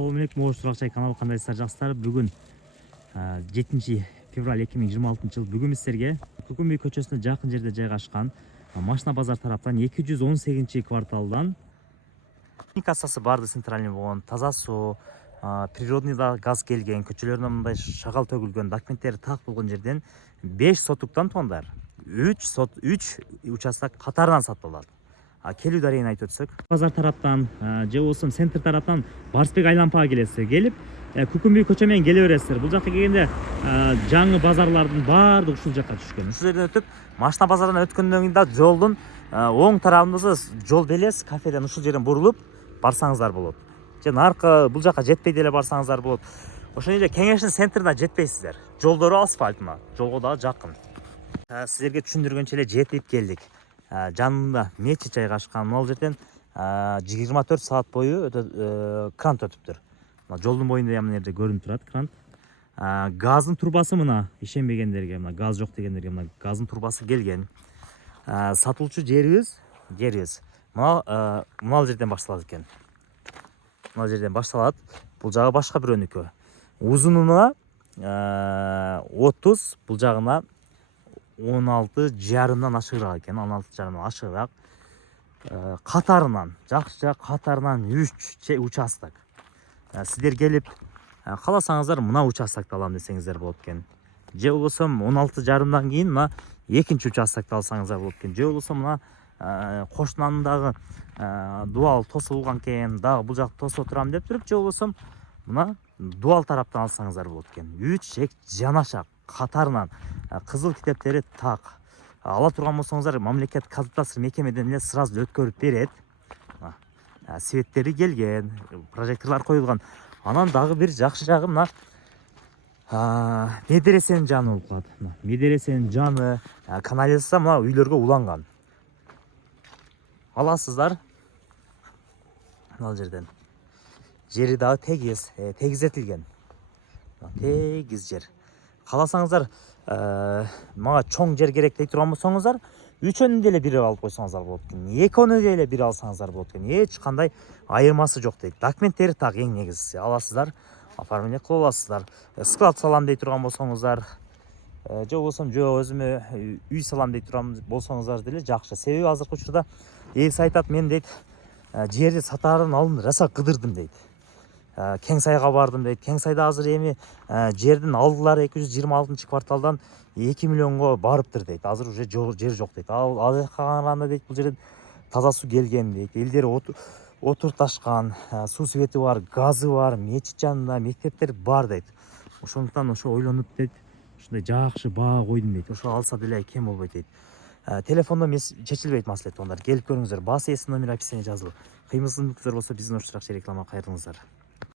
Assalamualaikum, Ош каналы кандайсыздар жакшылар? Бүгүн 7 февраль 2026 жыл. Бүгүн сіздерге Көкөнбүй көчөсүнө жакын жерде жайгашкан Машина базар тараптан 218 кварталдан кассасы барды центральный болгон, таза суу, природный газ келген, көчөлөрүнө мындай шагал төгүлгөн, документтери так болгон жерден 5 сотуктан тондар 3 участок катарынан сатып алат. Келүү дарыйын айтып өтсөк, базар тараптан же болбосо центр тараптан Барсбек айлампага келесиздер. Келип Көкөнбүй көчө менен келе бересиздер. Бул жакка келгенде жаңы базарлардын баардыгы ушул жакка түшкөн. Ушул жерден өтүп, машина базарынан өткөндөн кийин да жолдун оң тарабында жол белес кафеден ушул жерден бурулуп барсаңыздар болот. Же наркы бул жакка жетпей деле барсаңыздар болот. Ошол эле Кеңештин центрине жетпейсиздер. Жолдору асфальт мына, жолго да жакын. Силерге түшүндүргөнчө эле жетип келдик. Жанында мечит жайгашкан. Могул жерден 24 саат бою крант өтүптүр. Жолдун боюнда мына жерде көрүнүп турат крант. Газдын турбасы мына, ишенбегендерге, мына газ жок дегендерге мына газдын турбасы келген. Сатылчу жерибиз мына жерден башталат экен. Мына жерден башталат. Бул жагы башка бирөөнүкү. Узунуна 30, бул жагына 16,5 ашыгыраак экен. 16,5 ашыгыраак. Катарынан, жакшы катарынан 3 участок. Сиздер келип кааласаңыздар мына участокты алам десеңиздер болот экен. Же болбосо 16,5 кийин мына экинчи участокты алсаңыздар болот экен. Же болбосо мына кошунанын дагы дуал тосулган экен, дагы бул жакты тосуп турам деп туруп, же болбосо мына дуал тараптан алсаңыздар болот экен. 3 жанашак катарынан, кызыл китептери так. Ала турган болсоңуздар, мамлекет кадастр мекемеден эле сразу өткөрүп берет. Светтери келген, прожекторлор коюлган. Анан дагы бир жакшы жагы мына медресенин жаны болуп калат. Медресенин жаны, канализация мына үйлөргө уланган. Аласыздар. Мына жерден. Жери дагы тегизетилген. Тегиз жер. Кааласаңыздар, мага чоң жер керек дей турган болсоңуздар, үчөөнү деле бир алып койсоңуздар болот экен. Экөөнү деле бир алсаңыздар болот экен. Эч кандай айырмасы жок дейт. Документтери так, эң негизгиси. Аласыздар, оформление кылып аласыздар. Склад салам дей турган болсоңуздар, же болбосо өзүмө үй салам дей турган болсоңуздар деле жакшы. Себеби азыркы учурда ээси айтат, мен дейт, жерди сатаарын алдын раса кыдырдым дейт. Кең сайга бардым дейт. Кең сайда азыр эми жердин алдылары 226 кварталдан 2 миллионго барыптыр дейт. Азыр уже жер жок дейт. Ал жакка караганда дейт, бул жерден таза суу келген дейт. Элдер отурташкан, суу свети бар, газы бар, мечит жанында, мектептер бар дейт. Ошондуктан ошо ойлонуп дейт, ушундай жакшы баа койдум дейт. Ошо алса деле кем болбойт дейт. Телефондон чечилбейт маселе туугандар. Келип көрүңүздөр. Баасы эс номер описание жазылып. Кыймылсыздык болсо биздин Ош реклама кайрылыңыздар.